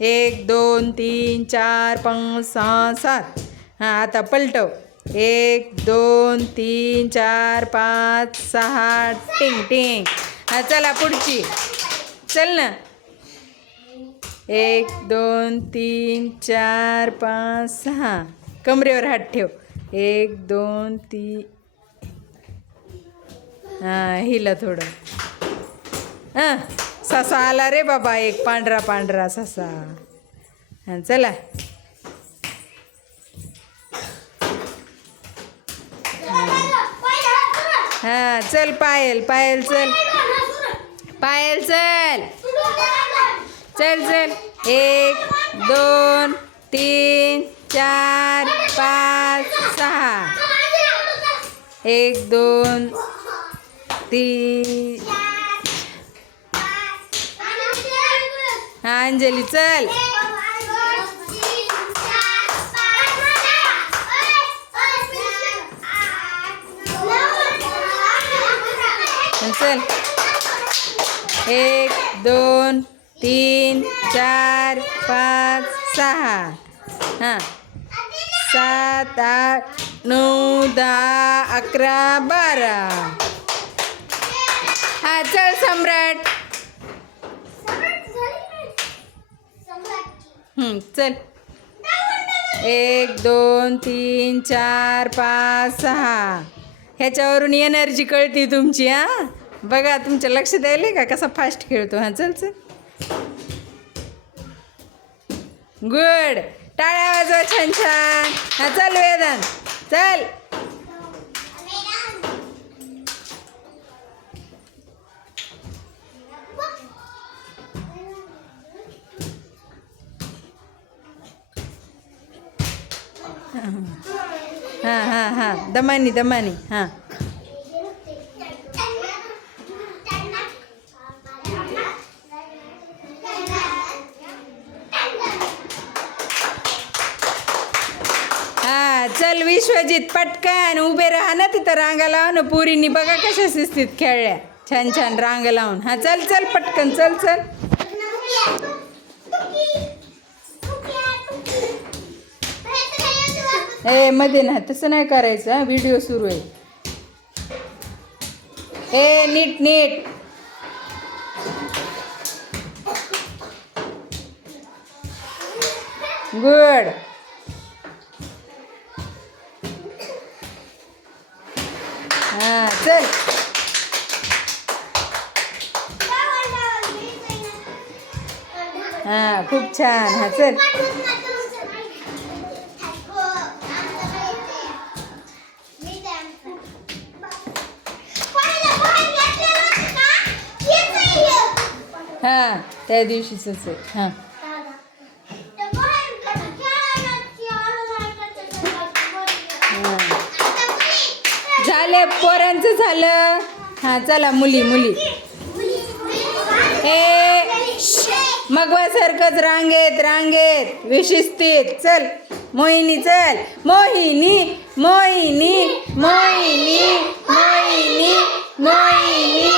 1 2 3 4 5 6 7. हां आता पलटव. 1 2 3 4 5 6. टिंग टिंग. हां चला पुढची. चल ना. 1 2 3 4 5 6. कमरेवर हात ठेव. 1 2 3. हां हिला थोडं. हां ससा आला रे बाबा, एक पांढरा पांढरा ससा. हां चला. हां चल पायल, पायल चल. पायल चल. चल चल. 1 2 3 4 5 6. 1 2 3. हां अंजली चल. चल. 1 2 3 4 5 6. हां 7 8 9 10 11 12. हां चल सम्राट. चल. 1 2 3 4 5 6. ह्याच्यावरून एनर्जी कळती तुमची. हां बघा तुमच्या लक्ष द्यायला का कसा फास्ट खेळतो. हां चल चल. गुड. टाळ्या वाजवा छान छान. हां चल वेदांत चल. हां हां हां दमानी दमानी. हां हां चल विश्वजित पटकन उभे राहा ना तिथं. रांगा लावा ना. पुरींनी बघा कशा शिस्तीत खेळल्या छान छान रांग लावून. हां चल चल पटकन चल चल. ए मध्ये ना तसं नाही करायचं. हां व्हिडिओ सुरू आहे. ए नीट नीट. गुड. हां चल. हां खूप छान. हां चल. हां त्या दिवशीच आहे. हां झालं पोरांचं झालं. हां चला मुली मुली. ए मगवासारखंच रांगेत रांगेत विशिस्तीत. चल मोहिनी चल. मोहिनी मोहिनी मोहिनी मोहिनी मोहिनी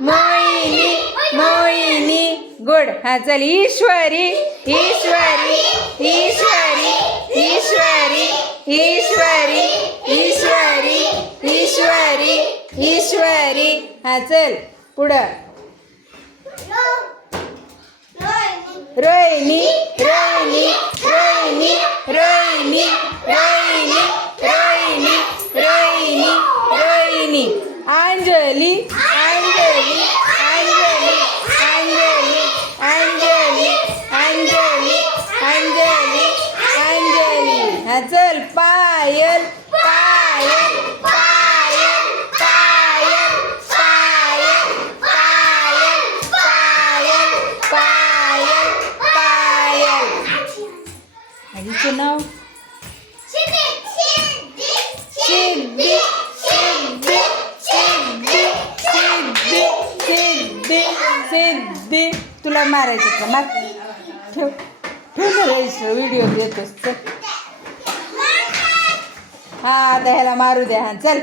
मोहिनी मोहिनी. गुड. हां चल. ईश्वरी ईश्वरी ईश्वरी ईश्वरी ईश्वरी ईश्वरी ईश्वरी ईश्वरी. हां चल पुढं. रोहिणी रोहिणी रोहिणी रोहिणी रोहिणी रोहिणी रोहिणी रोहिणी. अंजली अंजली अंजली अंजली अंजली अंजली अंजली अंजली. हां चल. पायल पायल पायल पायल पायल पायल पायल पायल पायल. आईचं नाव सिद्धी सिद्धी सिद्धी सिद्धी सिद्धी सिद्धी. तुला मारायचं का? मार. ठेव ठेव ना व्हिडिओ घेतोस. चल. हां आता ह्याला मारू द्या. हां चल.